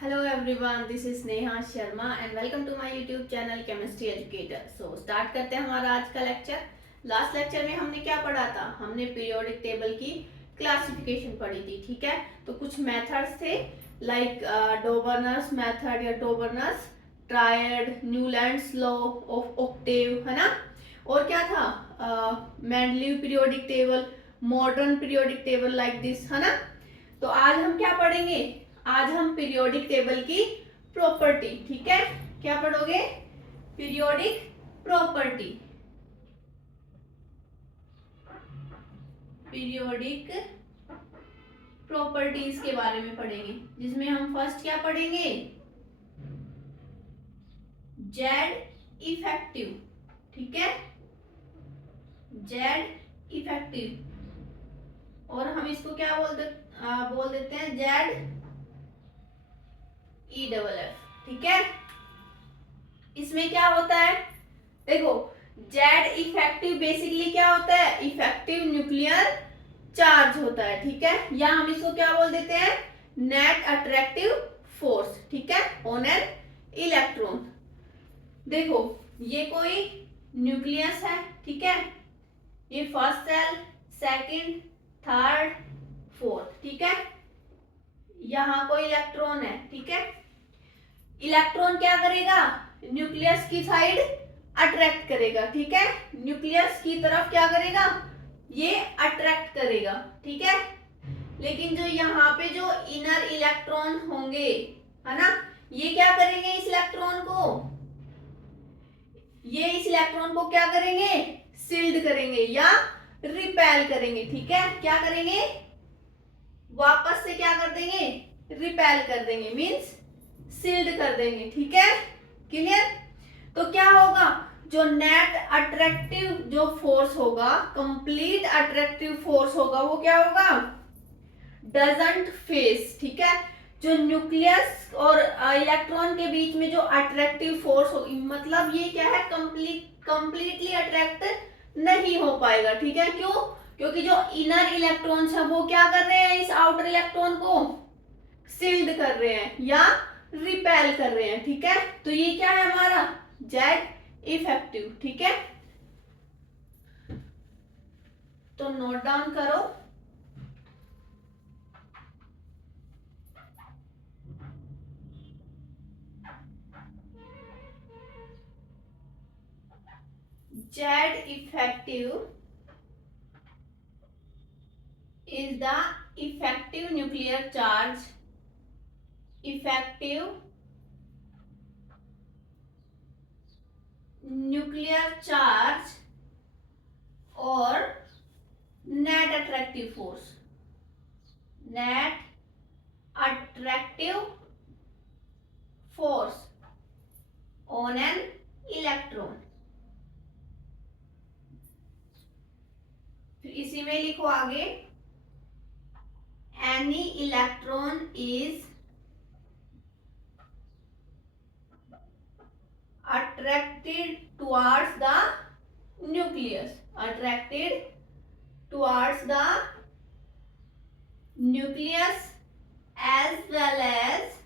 Hello everyone, this is Neha Sharma and welcome to my YouTube channel Chemistry Educator. So start करते हैं हमारा आज का lecture. Last lecture में हमने क्या पढ़ा था? हमने पीरियोडिक टेबल की क्लासिफिकेशन पढ़ी थी, ठीक है। तो कुछ मेथड्स थे लाइक डोबर्नर्स मेथड या Dobereiner's triad, Newlands law of octave, है ना। और क्या था? Mendeleev periodic table, modern periodic table like this, है ना। तो आज हम क्या पढ़ेंगे? आज हम पीरियोडिक टेबल की प्रॉपर्टी, ठीक है। क्या पढ़ोगे? पीरियोडिक प्रॉपर्टी, पीरियोडिक प्रॉपर्टीज के बारे में पढ़ेंगे, जिसमें हम फर्स्ट क्या पढ़ेंगे? जेड इफेक्टिव, ठीक है, जेड इफेक्टिव। और हम इसको क्या बोल देते हैं? जेड ई डबल एफ, ठीक है। इसमें क्या होता है? देखो, जेड इफेक्टिव बेसिकली क्या होता है? इफेक्टिव न्यूक्लियर चार्ज होता है, ठीक है। या हम इसको क्या बोल देते हैं? नेट अट्रैक्टिव फोर्स, ठीक है, ऑन एन इलेक्ट्रॉन। देखो, ये कोई न्यूक्लियस है, ठीक है। ये first shell, second, third, fourth, ठीक है। यहां कोई इलेक्ट्रॉन है, ठीक है। इलेक्ट्रॉन क्या करेगा? न्यूक्लियस की साइड अट्रैक्ट करेगा, ठीक है। न्यूक्लियस की तरफ क्या करेगा? ये अट्रैक्ट करेगा, ठीक है। लेकिन जो यहाँ पे जो इनर इलेक्ट्रॉन होंगे, है ना, ये क्या करेंगे? इस इलेक्ट्रॉन को, ये इस इलेक्ट्रॉन को क्या करेंगे? शिल्ड करेंगे या रिपेल करेंगे, ठीक है। क्या करेंगे? वापस से क्या कर देंगे? रिपेल कर देंगे, मींस सील्ड कर देंगे, ठीक है। क्लियर? तो क्या होगा? जो नेट अट्रैक्टिव जो फोर्स होगा, कंप्लीट अट्रैक्टिव फोर्स होगा, वो क्या होगा? डजंट फेस, ठीक है। जो न्यूक्लियस और इलेक्ट्रॉन के बीच में जो अट्रैक्टिव फोर्स होगी, मतलब ये क्या है? कंप्लीटली अट्रैक्ट नहीं हो पाएगा, ठीक है। क्यों? क्योंकि जो इनर इलेक्ट्रॉन्स है वो क्या कर रहे हैं? इस आउटर इलेक्ट्रॉन को सील्ड कर रहे हैं या रिपेल कर रहे हैं, ठीक है। तो ये क्या है हमारा? जेड इफेक्टिव, ठीक है। तो नोट डाउन करो। Z effective is the effective nuclear charge, effective nuclear charge और net attractive force, net attractive force on an electron। फिर इसी में लिखो आगे, any electron is attracted towards the nucleus, attracted towards the nucleus as well as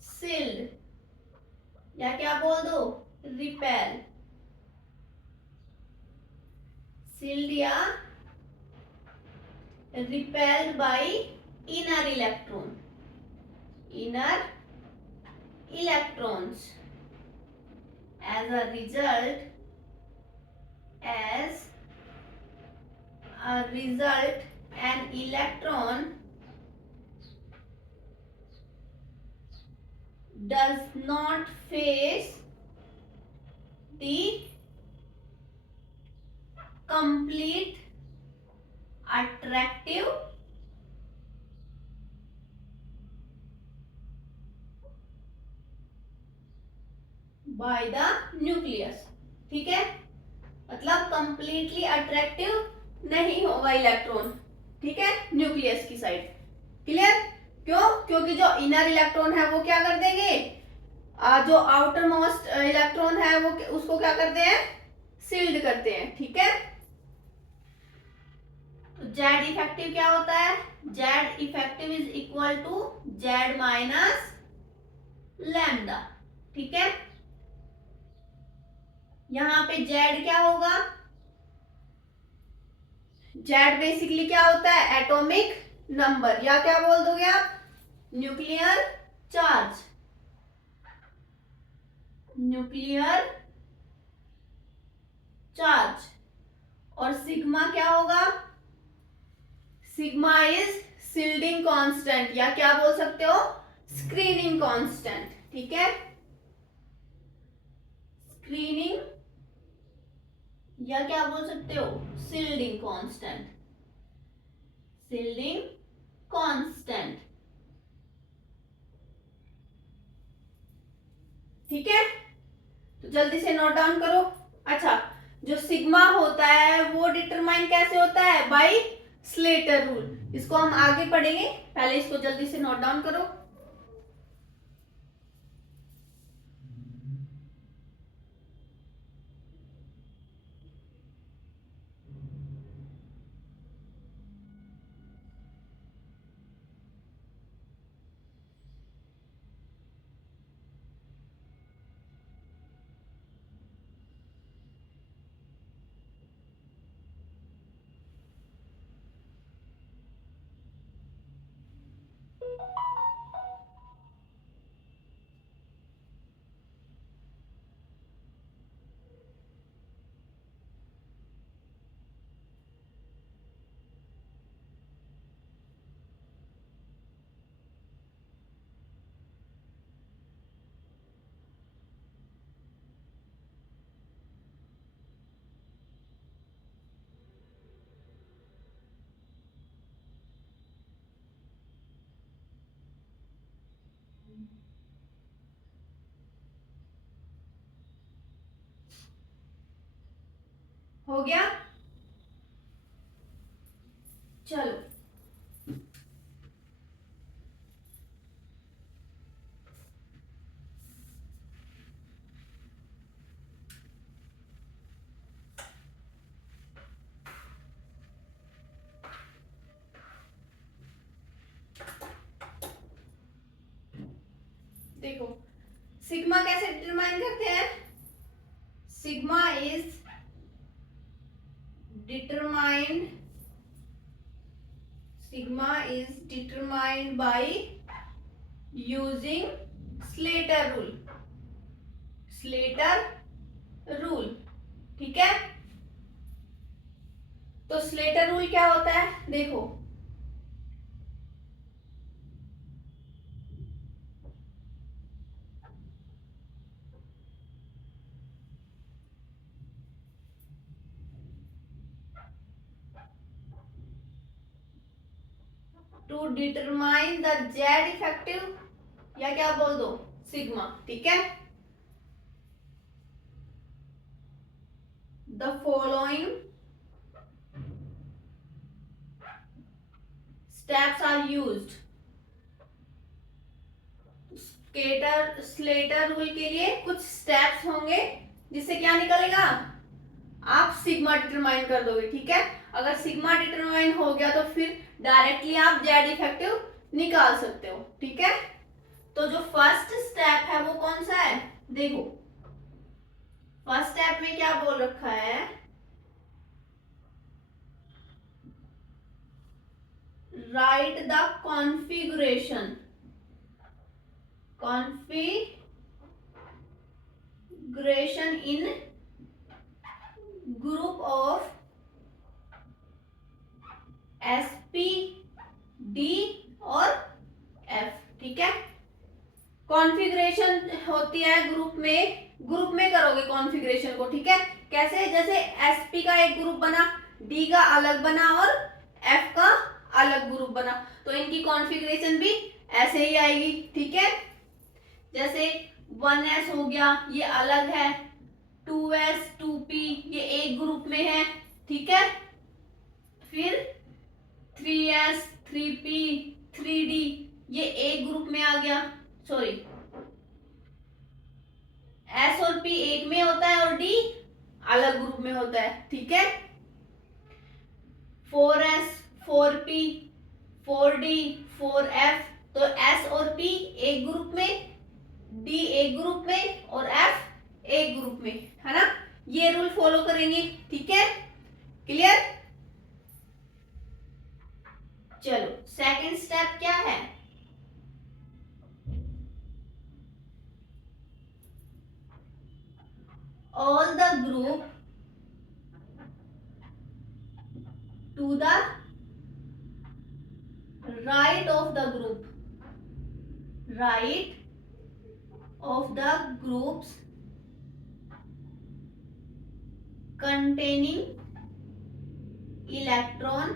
sealed, या क्या बोल दो? repel, sealed या repelled by inner electron, inner electrons। as a result an electron does not face the complete attractive by the nucleus, ठीक है। मतलब completely attractive नहीं होगा इलेक्ट्रॉन, ठीक है, न्यूक्लियस की साइड। क्लियर? क्यों? क्योंकि जो इनर इलेक्ट्रॉन है वो क्या कर देंगे? जो आउटर मोस्ट इलेक्ट्रॉन है वो उसको क्या करते हैं? सील्ड करते हैं, ठीक है। तो जेड इफेक्टिव क्या होता है, Z effective is equal to Z minus lambda, ठीक है। यहां पे जेड क्या होगा, जेड बेसिकली क्या होता है, एटॉमिक नंबर, या क्या बोल दोगे आप, न्यूक्लियर चार्ज, न्यूक्लियर चार्ज। और सिग्मा क्या होगा, सिग्मा इज शिल्डिंग कांस्टेंट, या क्या बोल सकते हो, स्क्रीनिंग कांस्टेंट, ठीक है, स्क्रीनिंग, या क्या बोल सकते हो, शिल्डिंग कांस्टेंट, शिल्डिंग कांस्टेंट, ठीक है। तो जल्दी से नोट डाउन करो। अच्छा, जो सिग्मा होता है वो डिटरमाइन कैसे होता है, बाय स्लेटर रूल, इसको हम आगे पढ़ेंगे, पहले इसको जल्दी से नोट डाउन करो। हो गया, चलो देखो, सिग्मा कैसे डिटरमाइन करते हैं, sigma is determined, sigma is determined by using Slater rule, Slater rule, ठीक है। तो स्लेटर रूल क्या होता है, देखो, to determine the Z effective, या क्या बोल दो, सिग्मा, ठीक है। The following steps are used, Slater rule के लिए कुछ स्टेप्स होंगे जिससे क्या निकलेगा, आप सिग्मा डिटरमाइन कर दोगे, ठीक है। अगर सिग्मा डिटरमाइन हो गया तो फिर डायरेक्टली आप जेड इफेक्टिव निकाल सकते हो, ठीक है। तो जो फर्स्ट स्टेप है वो कौन सा है, देखो, फर्स्ट स्टेप में क्या बोल रखा है, right the configuration, configuration in group of sp d और f, ठीक है। कॉन्फ़िगरेशन होती है ग्रुप में करोगे कॉन्फ़िगरेशन को, ठीक है। कैसे, जैसे sp का एक ग्रुप बना, d का अलग बना और f का अलग ग्रुप बना, तो इनकी कॉन्फ़िगरेशन भी ऐसे ही आएगी, ठीक है। जैसे 1s हो गया, ये अलग है, 2s 2p ये एक ग्रुप में है, ठीक है। फिर 3s 3p 3d ये एक ग्रुप में आ गया, सॉरी, s और p एक में होता है और d अलग ग्रुप में होता है, ठीक है। 4s 4p 4d 4f, तो s और p एक ग्रुप में, d एक ग्रुप में और f एक ग्रुप में, है ना। ये रूल फॉलो करेंगे, ठीक है, क्लियर। चलो सेकंड स्टेप क्या है, all the group to the right of the group, right of the groups containing electron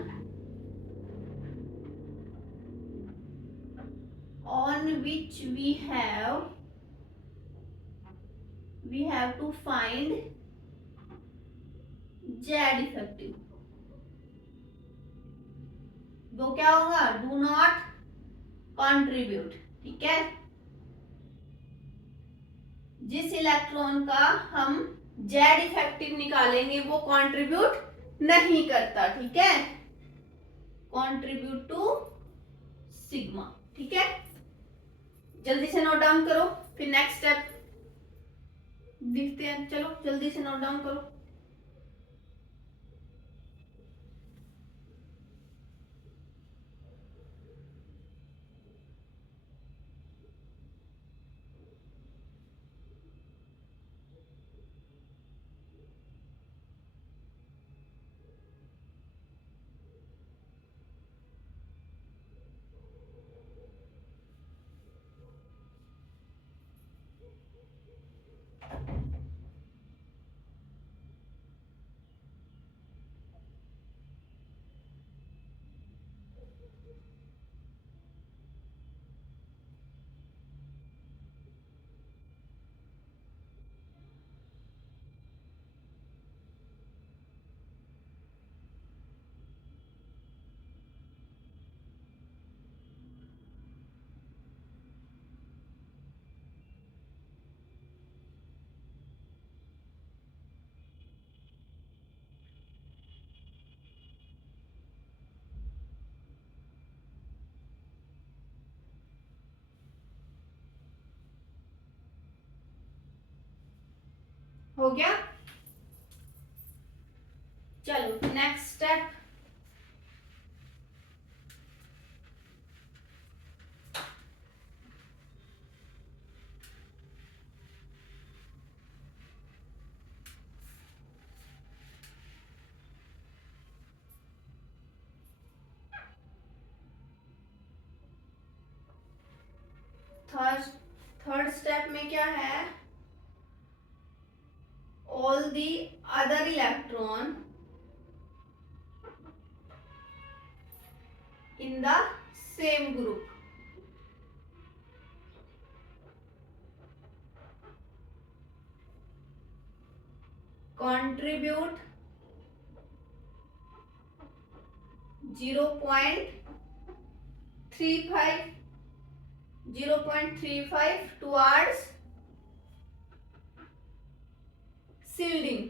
on which we have to find Z effective, वो क्या होगा, डू नॉट कंट्रीब्यूट, ठीक है। जिस इलेक्ट्रॉन का हम जेड इफेक्टिव निकालेंगे वो कंट्रीब्यूट नहीं करता, ठीक है, कंट्रीब्यूट टू सिग्मा, ठीक है। जल्दी से नोट डाउन करो, फिर नेक्स्ट स्टेप देखते हैं। चलो जल्दी से नोट डाउन करो। हो गया, चलो नेक्स्ट स्टेप, थर्ड स्टेप में क्या है, all the other electron in the same group contribute 0.35 towards shielding,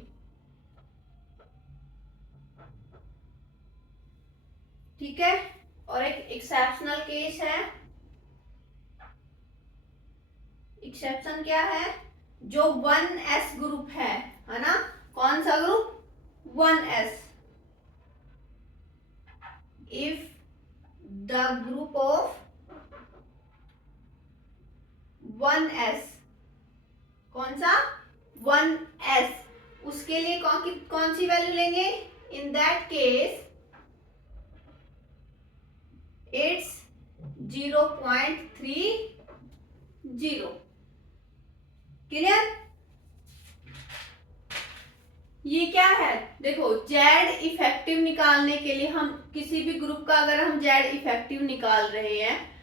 ठीक है। और एक एक्सेप्शनल केस है, एक्सेप्शन क्या है, जो 1s ग्रुप है ना, कौन सा group, 1s, if the group of 1s, कौन सा 1s, उसके लिए कौन सी वैल्यू लेंगे, in that case it's 0.30, clear. ये क्या है, देखो जेड इफेक्टिव निकालने के लिए हम किसी भी ग्रुप का अगर हम जेड इफेक्टिव निकाल रहे हैं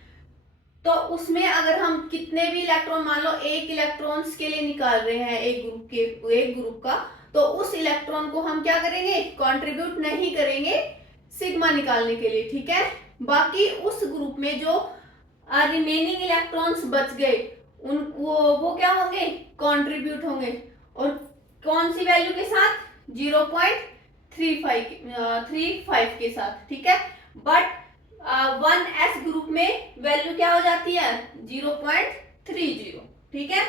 तो उसमें अगर हम कितने भी इलेक्ट्रॉन, मान लो एक इलेक्ट्रॉन्स के लिए निकाल रहे हैं एक ग्रुप का, तो उस इलेक्ट्रॉन को हम क्या करेंगे, कंट्रीब्यूट नहीं करेंगे सिग्मा निकालने के लिए, ठीक है। बाकी उस ग्रुप में जो रिमेनिंग इलेक्ट्रॉन्स बच गए वो क्या होंगे, कंट्रीब्यूट होंगे, और कौन सी वैल्यू के साथ, 3 5 के साथ, ठीक है। बट 1s ग्रुप में वैल्यू क्या हो जाती है 0.30, ठीक है।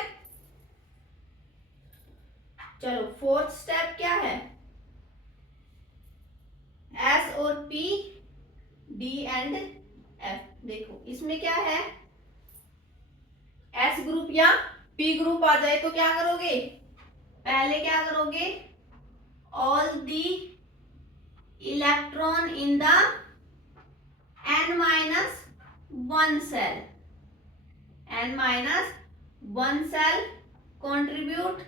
चलो फोर्थ स्टेप क्या है, एस और पी, डी एंड एफ। देखो इसमें क्या है, एस ग्रुप या पी ग्रुप आ जाए तो क्या करोगे, पहले क्या करोगे, all the electron in the n-1 shell, n-1 shell contribute,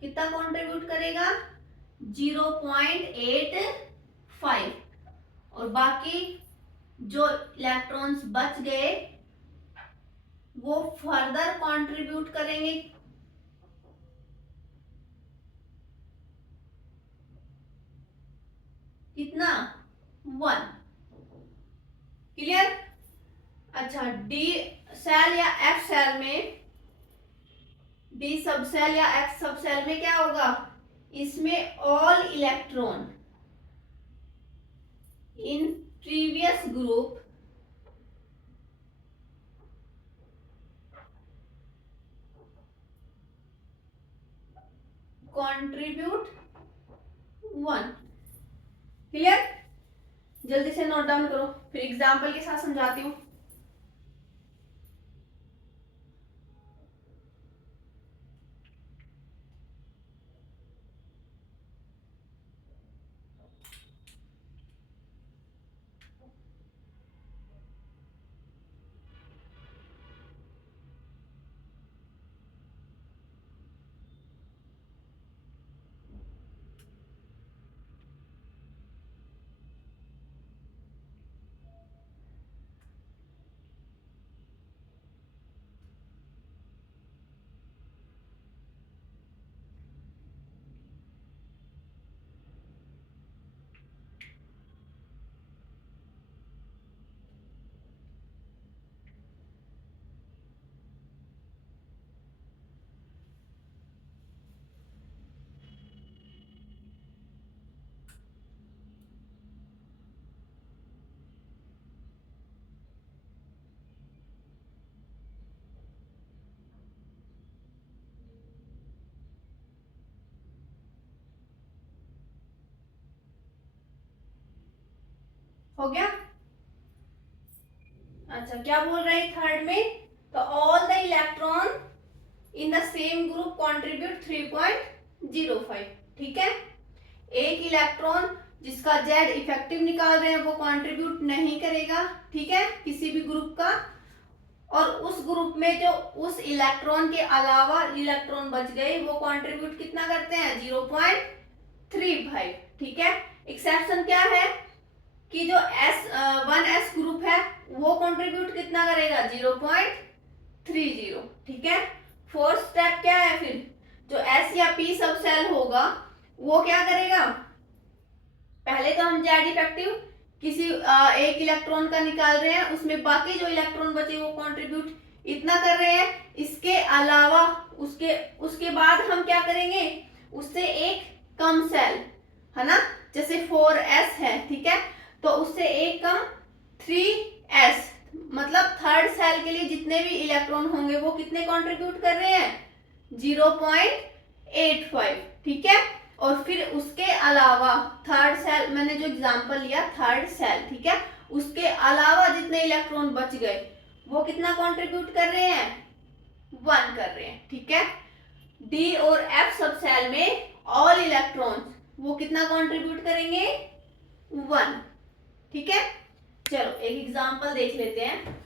कितना कंट्रीब्यूट करेगा 0.85, और बाकी जो इलेक्ट्रॉन्स बच गए वो फर्दर कंट्रीब्यूट करेंगे, कितना 1। क्लियर। अच्छा डी सेल या एफ सेल में, डी सब सेल या एफ सब सेल में क्या होगा, इसमें all electron in previous group contribute 1। Clear. जल्दी से नोट डाउन करो, फिर एग्जाम्पल के साथ समझाती हूँ। हो गया। अच्छा क्या बोल रहे हैं थर्ड में, तो all the electron in the same group contribute 3.05, ठीक है। एक इलेक्ट्रॉन जिसका जेड इफेक्टिव निकाल रहे हैं वो कंट्रीब्यूट नहीं करेगा, ठीक है, किसी भी ग्रुप का, और उस ग्रुप में जो उस इलेक्ट्रॉन के अलावा इलेक्ट्रॉन बच गए वो कंट्रीब्यूट कितना करते हैं 0.35, ठीक है। एक्सेप्शन क्या है कि जो वन एस ग्रुप है वो कंट्रीब्यूट कितना करेगा 0.30, ठीक है। फोर्थ स्टेप क्या है, फिर जो एस या पी सब सेल होगा वो क्या करेगा, पहले तो हम जेड इफेक्टिव किसी एक इलेक्ट्रॉन का निकाल रहे हैं, उसमें बाकी जो इलेक्ट्रॉन बचे वो कंट्रीब्यूट इतना कर रहे हैं, इसके अलावा उसके बाद हम क्या करेंगे, उससे एक कम सेल है ना, जैसे 4s है, ठीक है, तो उससे एक कम 3s, मतलब थर्ड सेल के लिए जितने भी इलेक्ट्रॉन होंगे वो कितने कंट्रीब्यूट कर रहे हैं 0.85, ठीक है। और फिर उसके अलावा थर्ड सेल, मैंने जो एग्जांपल लिया थर्ड सेल, ठीक है, उसके अलावा जितने इलेक्ट्रॉन बच गए वो कितना कंट्रीब्यूट कर रहे हैं 1 कर रहे हैं, ठीक है। डी और एफ सब सेल में ऑल इलेक्ट्रॉन्स वो कितना कंट्रीब्यूट करेंगे 1, ठीक है। चलो एक एग्जांपल देख लेते हैं।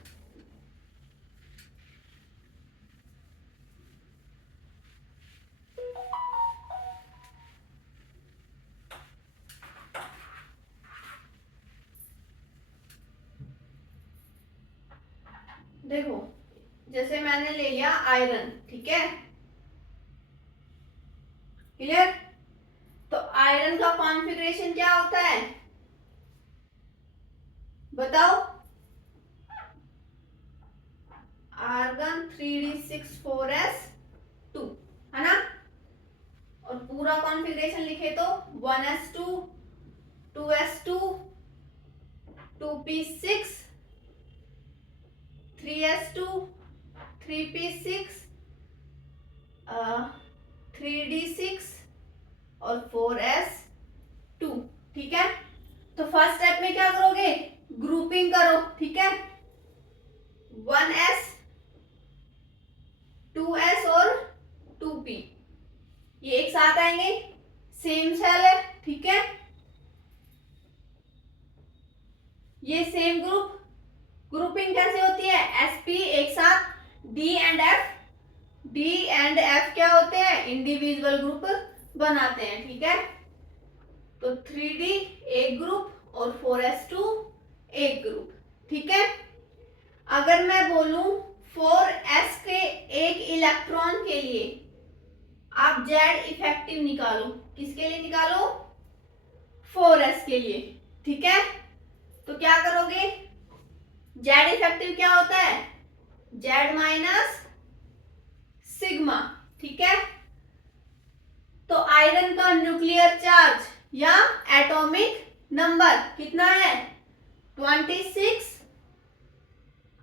देखो जैसे मैंने ले लिया आयरन, ठीक है, क्लियर। तो आयरन का कॉन्फ़िगरेशन क्या होता है बताओ, आर्गन 3d6 4s2 है ना, और पूरा कॉन्फ़िगरेशन लिखे तो 1s2, 2s2, 2p6, 3s2, 3p6, 3d6 और 4s2। ठीक है, तो फर्स्ट स्टेप में क्या करोगे, ग्रुपिंग करो। ठीक है, 1s, 2s और 2p ये एक साथ आएंगे, सेम सेल है। ठीक है, ये सेम ग्रुप, ग्रुपिंग कैसे होती है, sp एक साथ, d and f, d and f क्या होते हैं, इंडिविजुअल ग्रुप बनाते हैं। ठीक है, तो 3d एक ग्रुप और 4s2 एक ग्रुप। ठीक है, अगर मैं बोलूं 4s के एक इलेक्ट्रॉन के लिए आप जेड इफेक्टिव निकालो, किसके लिए निकालो, 4s के लिए। ठीक है, तो क्या करोगे, जेड इफेक्टिव क्या होता है, जेड माइनस सिग्मा। ठीक है, तो आयरन का न्यूक्लियर चार्ज या एटॉमिक नंबर कितना है, 26।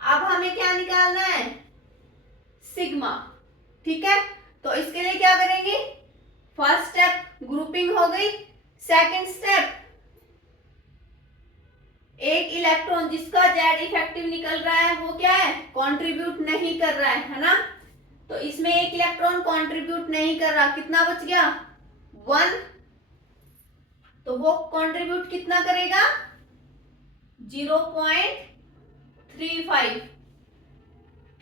अब हमें क्या निकालना है, सिग्मा। ठीक है, तो इसके लिए क्या करेंगे, फर्स्ट स्टेप ग्रुपिंग हो गई, सेकंड स्टेप एक इलेक्ट्रॉन जिसका जेड इफेक्टिव निकल रहा है वो क्या है, कंट्रीब्यूट नहीं कर रहा है ना, तो इसमें एक इलेक्ट्रॉन कंट्रीब्यूट नहीं कर रहा, कितना बच गया, 1। तो वो कंट्रीब्यूट कितना करेगा, 0.35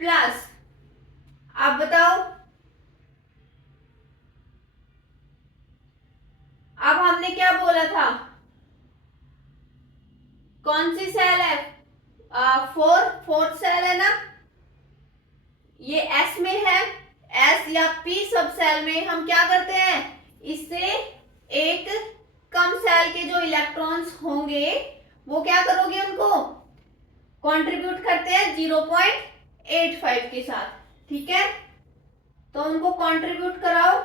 प्लस, आप बताओ, अब हमने क्या बोला था, कौन सी सेल है, फोर्थ सेल है ना, ये एस में है, एस या पी सब सेल में हम क्या करते हैं, इससे एक कम सेल के जो इलेक्ट्रॉन्स होंगे वो क्या करोगे, उनको कंट्रीब्यूट करते हैं 0.85 के साथ। ठीक है, तो उनको कंट्रीब्यूट कराओ,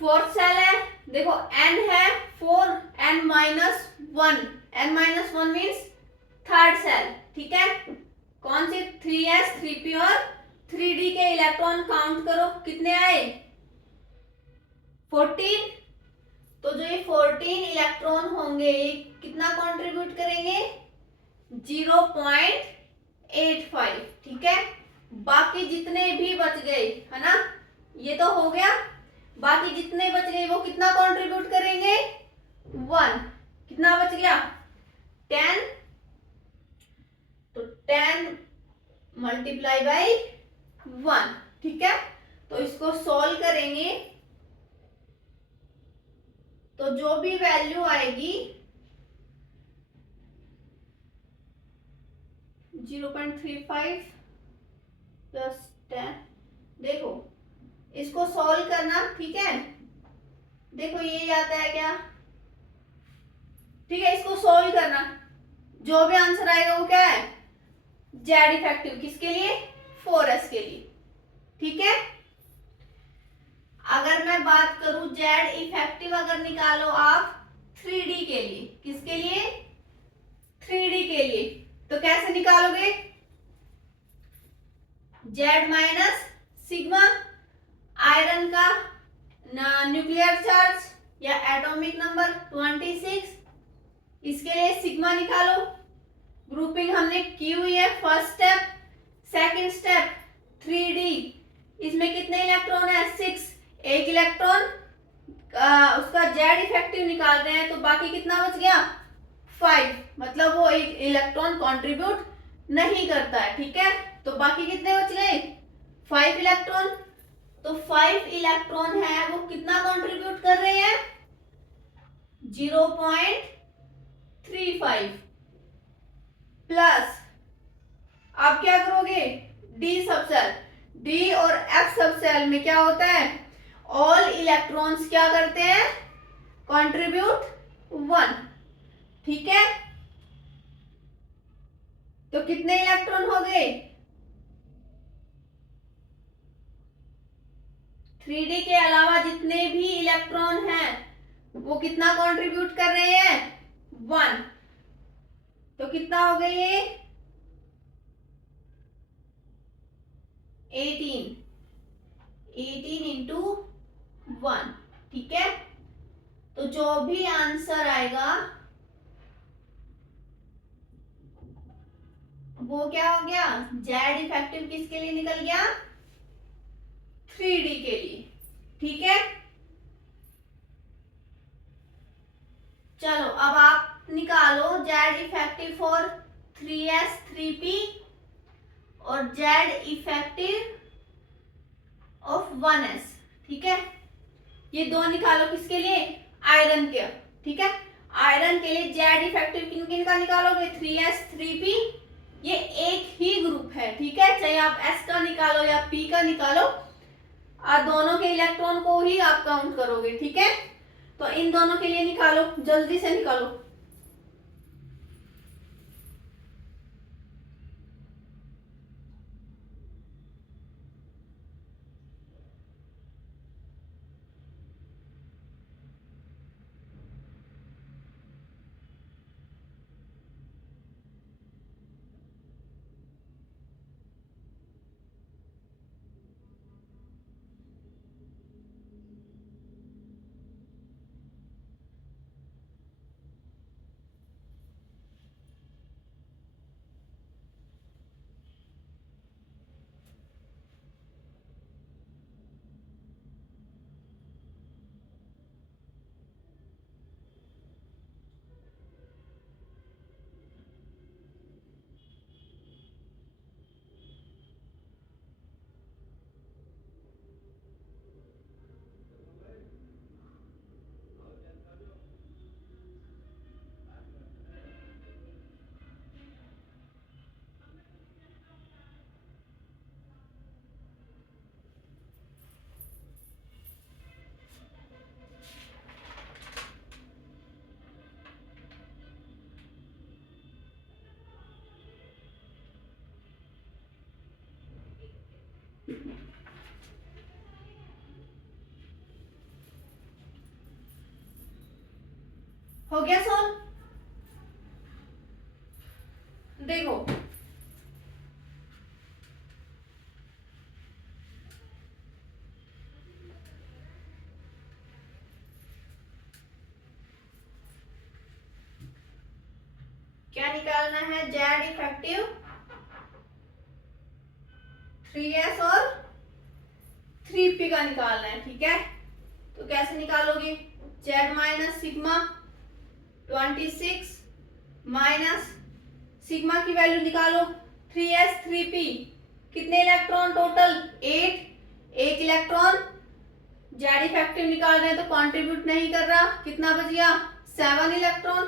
फोर्थ सेल है, देखो n है 4, n minus 1, n minus 1 means third shell. ठीक है, कौन से, 3s, 3p और 3d के इलेक्ट्रॉन काउंट करो, कितने आए, 14। तो जो ये 14 इलेक्ट्रॉन होंगे कितना कंट्रीब्यूट करेंगे, 0.85। ठीक है, बाकी जितने भी बच गए है ना, ये तो हो गया, बाकी जितने बच गए वो कितना कंट्रीब्यूट करेंगे, 1। कितना बच गया, 10। तो 10 मल्टीप्लाई बाई 1। ठीक है, तो इसको सॉल्व करेंगे तो जो भी वैल्यू आएगी 0.35 प्लस 10, देखो इसको सॉल्व करना। ठीक है, देखो ये आता है क्या, ठीक है, इसको सॉल्व करना, जो भी आंसर आएगा वो क्या है, जेड इफेक्टिव, किसके लिए, 4s के लिए। ठीक है, अगर मैं बात करूं जेड इफेक्टिव अगर निकालो आप 3d के लिए, किसके लिए, 3d के लिए, तो कैसे निकालोगे, जेड माइनस सिग्मा, आयरन का न्यूक्लियर चार्ज या एटॉमिक नंबर 26, इसके लिए सिग्मा निकालो, ग्रुपिंग हमने की हुई है, first step. Second step 3d, इसमें कितने इलेक्ट्रॉन है, 6, एक इलेक्ट्रॉन उसका जेड इफेक्टिव निकाल रहे हैं, तो बाकी कितना बच गया, 5, मतलब वो एक इलेक्ट्रॉन कंट्रीब्यूट नहीं करता है। ठीक है, तो बाकी कितने बच गए, 5 इलेक्ट्रॉन, तो 5 इलेक्ट्रॉन है वो कितना कंट्रीब्यूट कर रहे हैं, 0.35 प्लस, आप क्या करोगे, डी सबसेल, डी और एफ सबसेल में क्या होता है, ऑल इलेक्ट्रॉन्स क्या करते हैं, कंट्रीब्यूट 1। ठीक है, तो कितने इलेक्ट्रॉन हो गए, 3D के अलावा जितने भी इलेक्ट्रॉन हैं वो कितना कंट्रीब्यूट कर रहे हैं, 1। तो कितना हो गया ये, 18 इंटू 1, ठीक है। तो जो भी आंसर आएगा वो क्या हो गया, जेड इफेक्टिव किसके लिए निकल गया, 3D के लिए, ठीक है। चलो अब आप निकालो Z effective for 3s 3p और जेड इफेक्टिव ऑफ 1s, ठीक है। ये दो निकालो किसके लिए, आयरन के, ठीक है। आयरन के लिए जेड इफेक्टिव किन किन का निकालोगे, 3s 3p, ये एक ही ग्रुप है, ठीक है। चाहे आप s का निकालो या p का निकालो, दोनों के इलेक्ट्रॉन को ही आप काउंट करोगे, ठीक है। तो इन दोनों के लिए निकालो, जल्दी से निकालो। हो गया सोन, देखो क्या निकालना है, जेड इफेक्टिव 3s और 3p का निकालना है, ठीक है। तो कैसे निकालोगे, Z minus sigma 26 minus sigma की वैल्यू निकालो 3s 3p, कितने इलेक्ट्रॉन टोटल, 8, एक इलेक्ट्रॉन जेड इफेक्टिव निकाल रहे हैं तो कंट्रीब्यूट नहीं कर रहा, कितना बच गया, 7 इलेक्ट्रॉन।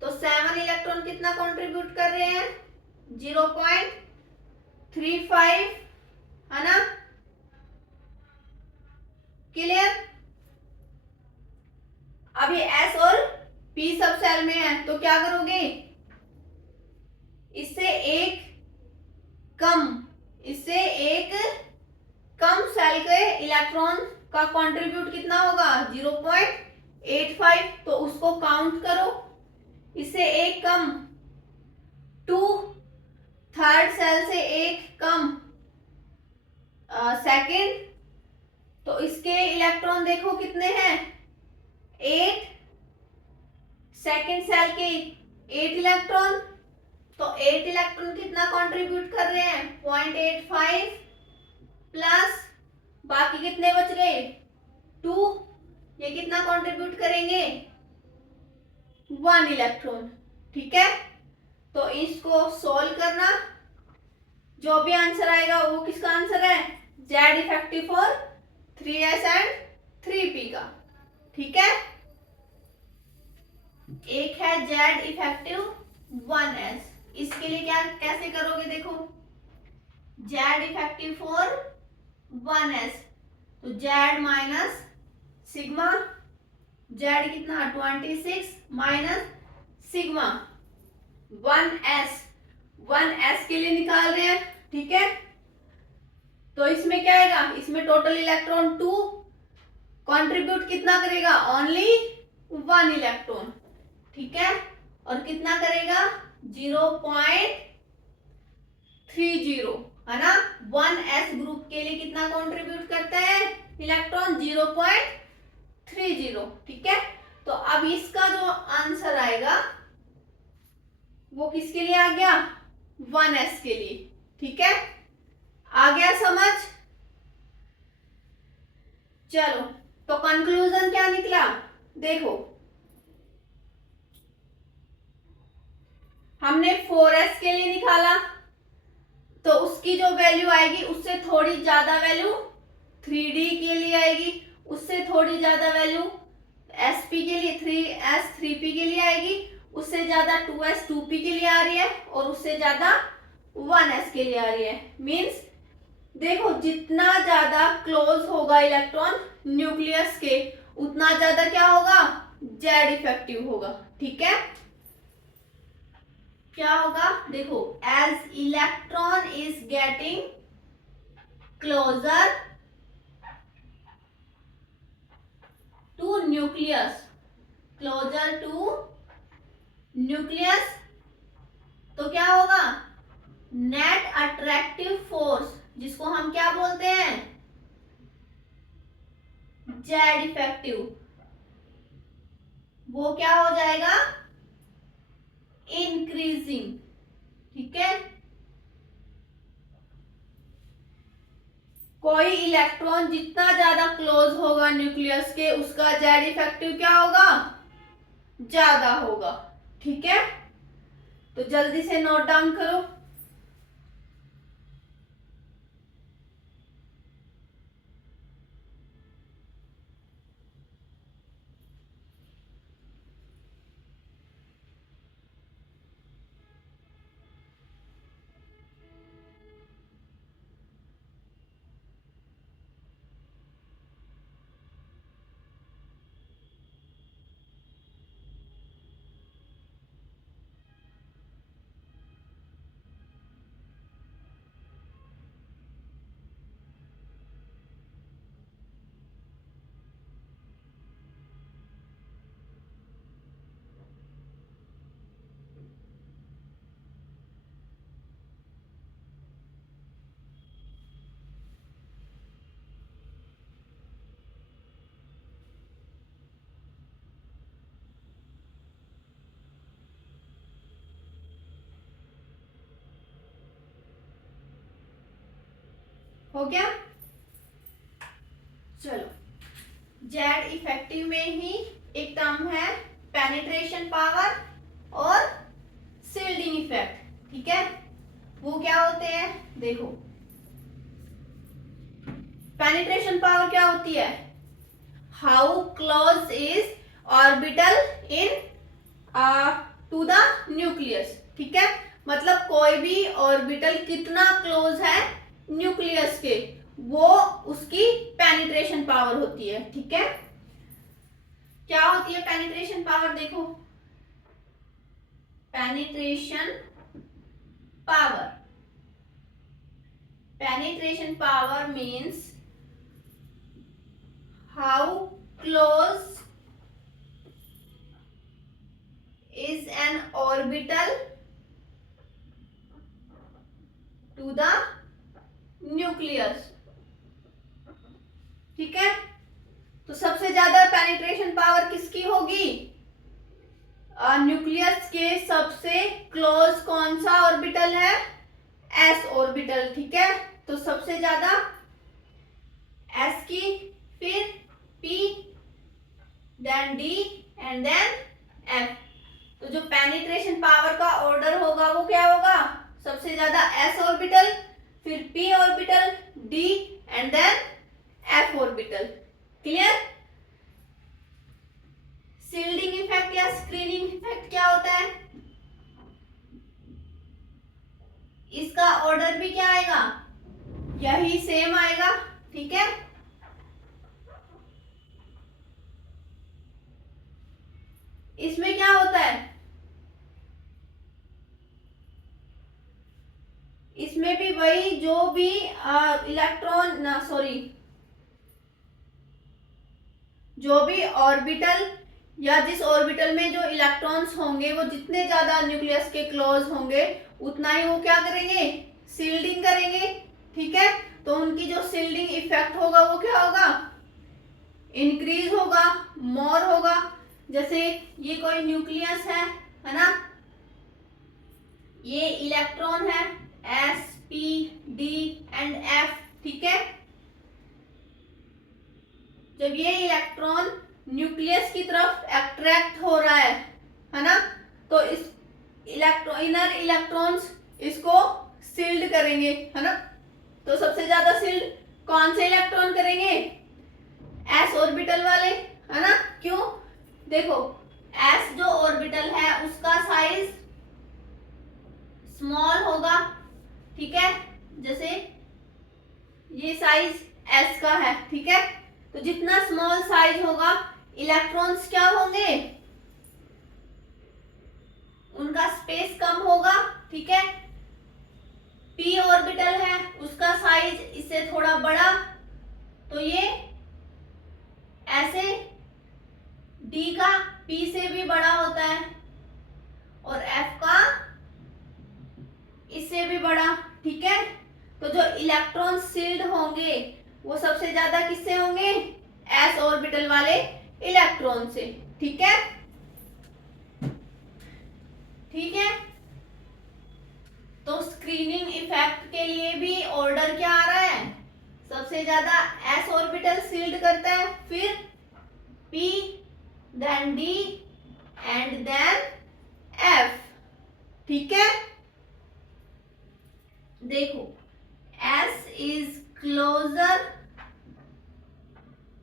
तो 7 इलेक्ट्रॉन कितना कंट्रीब्यूट कर रहे हैं, 0.35, है ना, क्लियर। अभी s और p सब सेल में है तो क्या करोगे, इससे एक कम सेल के इलेक्ट्रॉन का कंट्रीब्यूट कितना होगा, 0.85, तो उसको काउंट करो। इससे एक कम 2 थर्ड सेल से एक कम सेकंड, तो इसके इलेक्ट्रॉन देखो कितने हैं, 8, सेकंड सेल के 8 इलेक्ट्रॉन, तो 8 इलेक्ट्रॉन कितना कंट्रीब्यूट कर रहे हैं, 0.85 प्लस बाकी कितने बच गए, 2, ये कितना कंट्रीब्यूट करेंगे, 1 इलेक्ट्रॉन, ठीक है। तो इसको सोल्व करना, जो भी आंसर आएगा वो किसका आंसर है, Z effective for 3s and 3p का, ठीक है। एक है जेड इफेक्टिव 1s, इसके लिए क्या कैसे करोगे, देखो जेड इफेक्टिव फॉर 1s, तो जेड माइनस सिग्मा, जेड कितना 26 माइनस सिग्मा 1s के लिए निकाल रहे हैं, ठीक है। तो इसमें क्या आएगा, इसमें टोटल इलेक्ट्रॉन 2, कंट्रीब्यूट कितना करेगा, ओनली 1 इलेक्ट्रॉन, ठीक है, और कितना करेगा 0.30, है ना। 1s ग्रुप के लिए कितना कंट्रीब्यूट करता है इलेक्ट्रॉन, 0.30, ठीक है। तो अब इसका जो आंसर आएगा वो किसके लिए आ गया, 1s के लिए, ठीक है। आ गया समझ। चलो, तो कंक्लूजन क्या निकला, देखो हमने 4s के लिए निकाला, तो उसकी जो वैल्यू आएगी उससे थोड़ी ज्यादा वैल्यू 3d के लिए आएगी, उससे थोड़ी ज्यादा वैल्यू sp के लिए 3s 3p के लिए आएगी, उससे ज्यादा 2s 2p के लिए आ रही है, और उससे ज्यादा 1s के लिए आ रही है। मींस देखो जितना ज्यादा क्लोज होगा इलेक्ट्रॉन न्यूक्लियस के, उतना ज्यादा क्या होगा, जेड इफेक्टिव होगा, ठीक है। क्या होगा, देखो as electron is getting closer to nucleus, closer to nucleus, तो क्या होगा, नेट अट्रैक्टिव फोर्स, जिसको हम क्या बोलते हैं, जेड इफेक्टिव, वो क्या हो जाएगा, इंक्रीजिंग, ठीक है। कोई इलेक्ट्रॉन जितना ज्यादा क्लोज होगा न्यूक्लियस के, उसका जेड इफेक्टिव क्या होगा, ज्यादा होगा, ठीक है। तो जल्दी से नोट डाउन करो। हो गया, चलो, जेड इफेक्टिव में ही एक टर्म है पेनिट्रेशन पावर और शील्डिंग इफेक्ट, ठीक है। वो क्या होते हैं, देखो पेनिट्रेशन पावर क्या होती है, how close is orbital in to the nucleus, ठीक है। मतलब कोई भी ऑर्बिटल कितना क्लोज है न्यूक्लियस के, वो उसकी पेनिट्रेशन पावर होती है, ठीक है। क्या होती है पेनिट्रेशन पावर, देखो penetration power, penetration power means how close is an orbital to the nucleus, ठीक है। तो सबसे ज्यादा पेनिट्रेशन पावर किसकी होगी, न्यूक्लियस के सबसे क्लोज कौन सा ऑर्बिटल है, एस ऑर्बिटल, ठीक है। तो सबसे ज्यादा एस की, फिर P, then D and then F. तो जो पेनिट्रेशन पावर का ऑर्डर होगा वो क्या होगा, सबसे ज्यादा एस ऑर्बिटल, फिर P orbital, D and then F orbital, clear. Shielding effect या स्क्रीनिंग इफेक्ट क्या होता है, इसका ऑर्डर भी क्या आएगा, यही सेम आएगा, ठीक है। इसमें क्या होता है, इसमें भी वही, जो भी इलेक्ट्रॉन ना सॉरी जो भी ऑर्बिटल या जिस ऑर्बिटल में जो इलेक्ट्रॉन्स होंगे वो जितने ज्यादा न्यूक्लियस के क्लोज होंगे उतना ही वो क्या करेंगे, सील्डिंग करेंगे। ठीक है, तो उनकी जो सील्डिंग इफेक्ट होगा वो क्या होगा, इंक्रीज होगा, मोर होगा। जैसे ये कोई न्यूक्लियस है ना, ये इलेक्ट्रॉन है S P D and F. ठीक है, जब ये इलेक्ट्रॉन न्यूक्लियस की तरफ अट्रैक्ट हो रहा है ना, तो इस इनर इलेक्ट्रॉन्स इसको सील्ड करेंगे, है ना। तो सबसे ज्यादा सील्ड कौन से इलेक्ट्रॉन करेंगे, एस ऑर्बिटल वाले, है ना। क्यों, देखो एस जो ऑर्बिटल है उसका साइज स्मॉल होगा। ठीक है, जैसे ये साइज एस का है। ठीक है, तो जितना स्मॉल साइज होगा इलेक्ट्रॉन्स क्या होंगे, उनका स्पेस कम होगा। ठीक है, पी ऑर्बिटल है उसका साइज इससे थोड़ा बड़ा, तो ये ऐसे डी का पी से भी बड़ा होता है और एफ का इससे भी बड़ा। ठीक है, तो जो इलेक्ट्रॉन सील्ड होंगे वो सबसे ज्यादा किससे होंगे, एस ऑर्बिटल वाले इलेक्ट्रॉन से। ठीक है, ठीक है, तो स्क्रीनिंग इफेक्ट के लिए भी ऑर्डर क्या आ रहा है, सबसे ज्यादा एस ऑर्बिटल सील्ड करता है, फिर P, then D and then F. ठीक है, देखो S is closer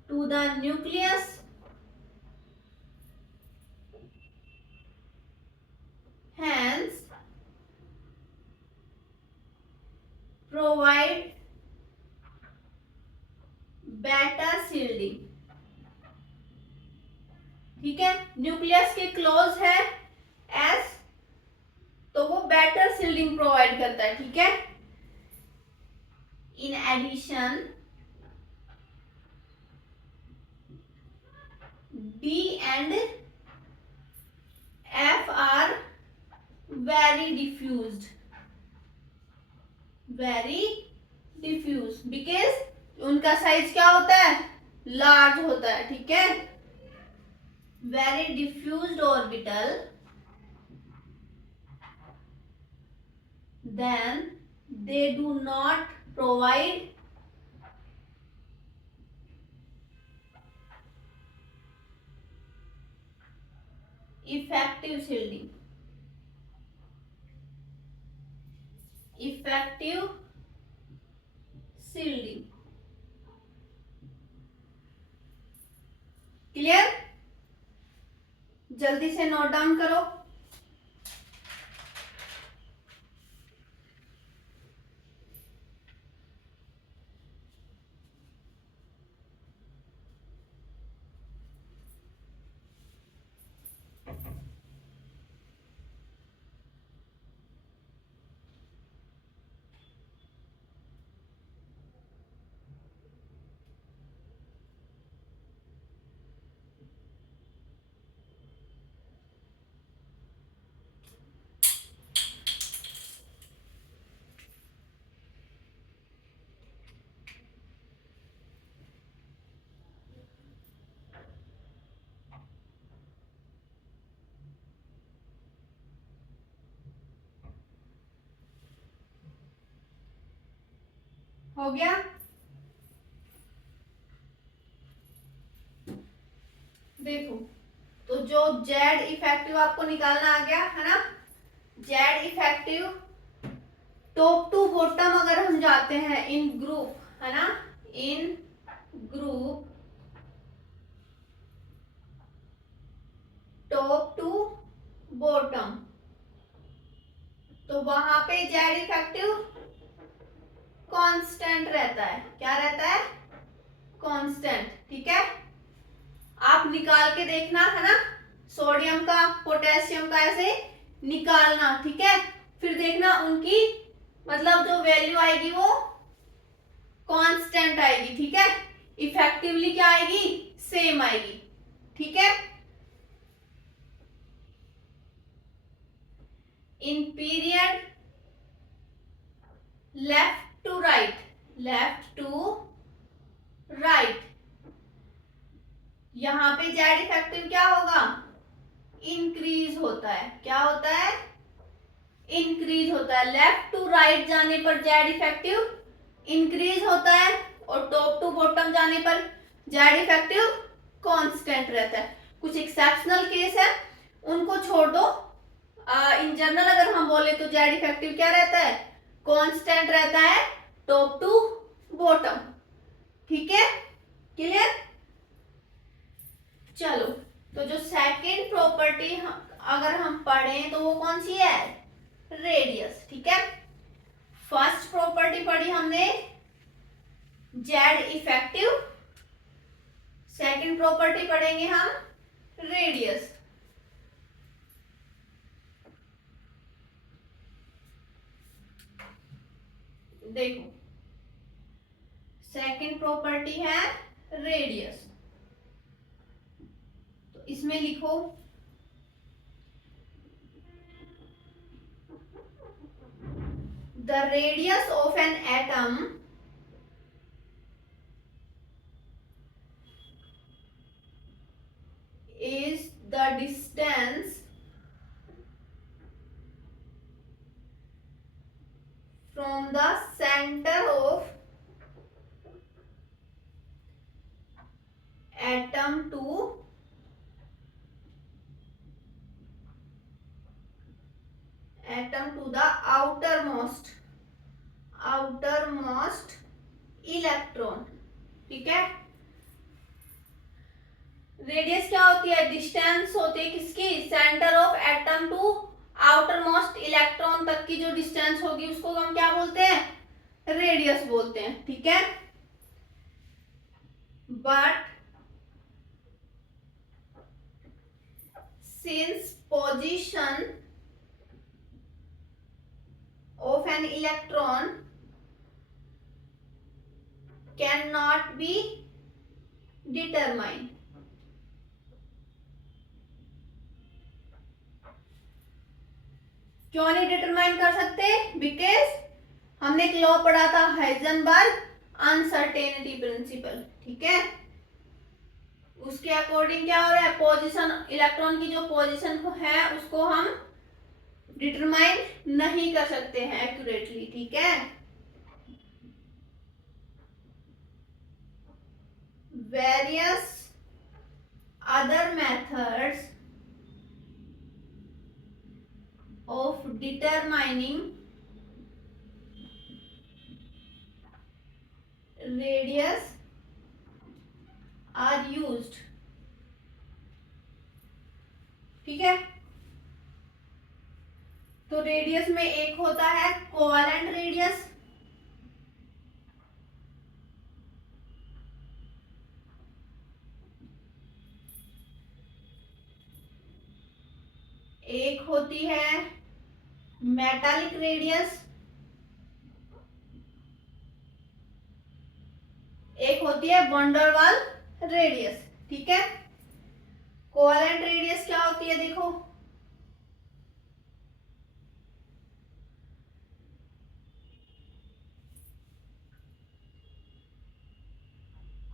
to the nucleus, hence provide better shielding। ठीक है, न्यूक्लियस के क्लोज है एस, तो वो बेटर शील्डिंग प्रोवाइड करता है। ठीक है, in addition D and F are very diffused, because उनका साइज क्या होता है, लार्ज होता है। ठीक है, very diffused orbital, then they do not provide effective shielding। Clear, जल्दी से नोट डाउन करो। हो गया, देखो तो जो जेड इफेक्टिव आपको निकालना आ गया है ना, Z effective top to bottom अगर हम जाते हैं इन ग्रुप, है ना, in group top to bottom, तो वहां पे जेड इफेक्टिव कांस्टेंट रहता है। क्या रहता है, कांस्टेंट। ठीक है, आप निकाल के देखना, है ना, सोडियम का पोटेशियम का ऐसे निकालना। ठीक है, फिर देखना उनकी मतलब जो वैल्यू आएगी वो कांस्टेंट आएगी, ठीक है। इफेक्टिवली क्या आएगी, सेम आएगी, ठीक है। In period left to right, left to right, यहां पे जेड इफेक्टिव क्या होगा, इंक्रीज होता है। क्या होता है, इंक्रीज होता है। लेफ्ट टू राइट जाने पर जेड इफेक्टिव इंक्रीज होता है और टॉप टू बॉटम जाने पर जेड इफेक्टिव कांस्टेंट रहता है। कुछ एक्सेप्शनल केस है, उनको छोड़ दो। इन जनरल अगर हम बोले तो जेड इफेक्टिव क्या रहता है, कांस्टेंट रहता है टॉप टू बॉटम, ठीक है, क्लियर। चलो, तो जो सेकंड प्रॉपर्टी अगर हम पढ़ें तो वो कौन सी है, रेडियस, ठीक है। फर्स्ट प्रॉपर्टी पढ़ी हमने जेड इफेक्टिव, सेकंड प्रॉपर्टी पढ़ेंगे हम रेडियस। देखो, सेकंड प्रॉपर्टी है रेडियस, तो इसमें लिखो the radius of an atom is the distance from the center of atom to the outermost electron, ठीक है। रेडियस क्या होती है, डिस्टेंस होती है किसकी, centre of atom to outermost electron तक की जो डिस्टेंस होगी उसको हम क्या बोलते हैं, रेडियस बोलते हैं, ठीक है। But since position of an electron can not be determined, क्यों नहीं डिटरमाइन कर सकते, बिकॉज हमने एक लॉ पढ़ा था हाइजेनबर्ग अनसर्टेनिटी प्रिंसिपल, ठीक है। उसके अकॉर्डिंग क्या हो रहा है, पोजीशन, इलेक्ट्रॉन की जो पोजीशन है उसको हम डिटरमाइन नहीं कर सकते हैं एक्यूरेटली, ठीक है। Various other methods of determining radius are used, ठीक है। तो रेडियस में एक होता है कोवेलेंट रेडियस, एक होती है मेटालिक रेडियस, एक होती है वंडरवाल रेडियस, ठीक है। कोवेलेंट रेडियस क्या होती है, देखो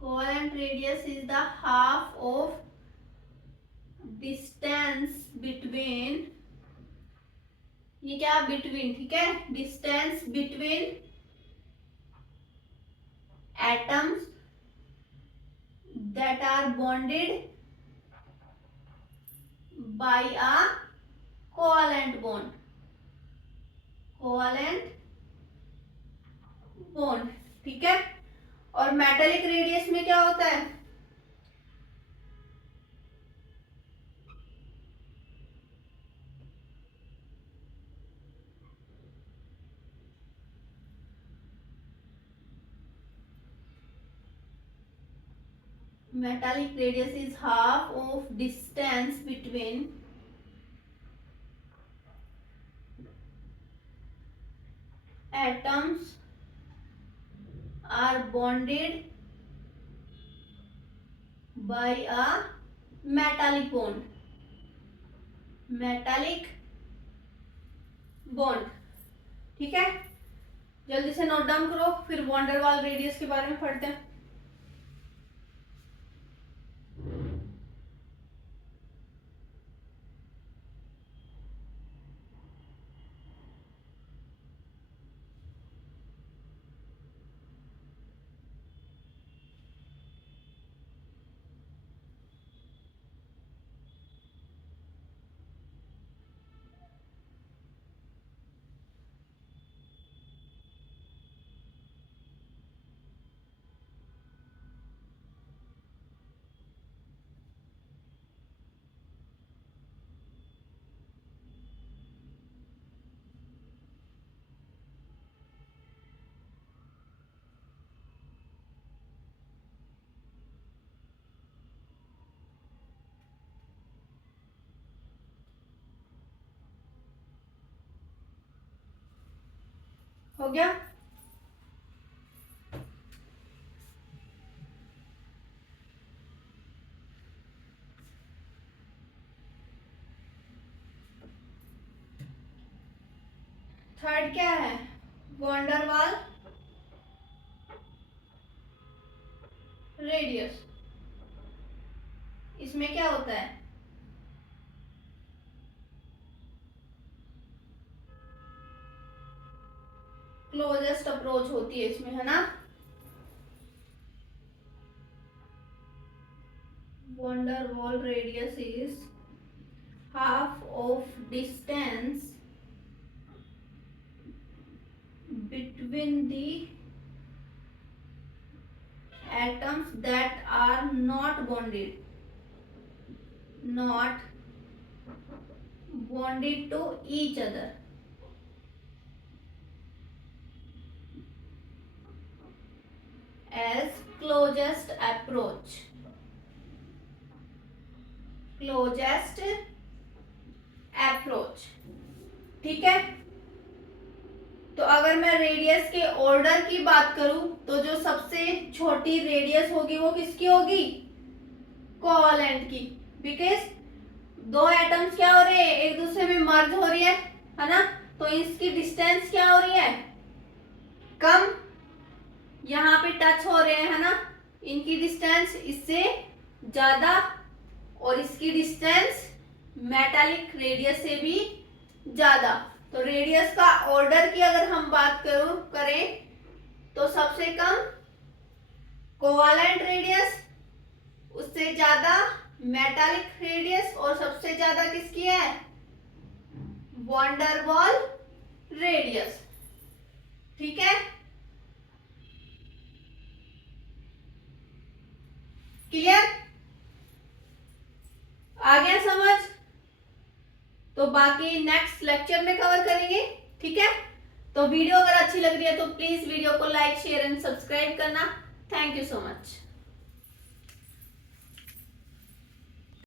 covalent radius is the half of distance between, ये क्या बिटवीन, ठीक है, distance between atoms that are bonded by a covalent bond, covalent bond, ठीक है। और मेटालिक रेडियस में क्या होता है, metallic radius is half of distance between atoms are bonded by a metallic bond, metallic bond। ठीक है, जल्दी से नोट डाउन करो, फिर वॉन डेर वाल रेडियस के बारे में पढ़ते हैं। हो गया? थर्ड क्या है? Van der Waals radius. इसमें क्या होता है? क्लोजेस्ट अप्रोच होती है इसमें, है ना? Van der Waals radius is half of distance between the atoms that are not bonded to each other, as closest approach। ठीक है, तो अगर मैं रेडियस के ऑर्डर की बात करूं तो जो सबसे छोटी रेडियस होगी वो किसकी होगी? कोवेलेंट की, बिकॉज दो एटम्स क्या हो रहे हैं? एक दूसरे में मर्ज हो रही है ना? तो इसकी डिस्टेंस क्या हो रही है? कम। यहाँ पे टच हो रहे हैं, है ना? इनकी डिस्टेंस इससे ज्यादा, और इसकी डिस्टेंस मेटालिक रेडियस से भी ज्यादा। तो रेडियस का ऑर्डर की अगर हम बात करें तो सबसे कम कोवेलेंट रेडियस, उससे ज्यादा मेटालिक रेडियस, और सबसे ज्यादा किसकी है? Van der Waals radius. ठीक है, क्लियर? आ गया समझ? तो बाकी नेक्स्ट लेक्चर में कवर करेंगे। ठीक है, तो वीडियो अगर अच्छी लग रही है तो प्लीज वीडियो को लाइक, शेयर एंड सब्सक्राइब करना। Thank you so much.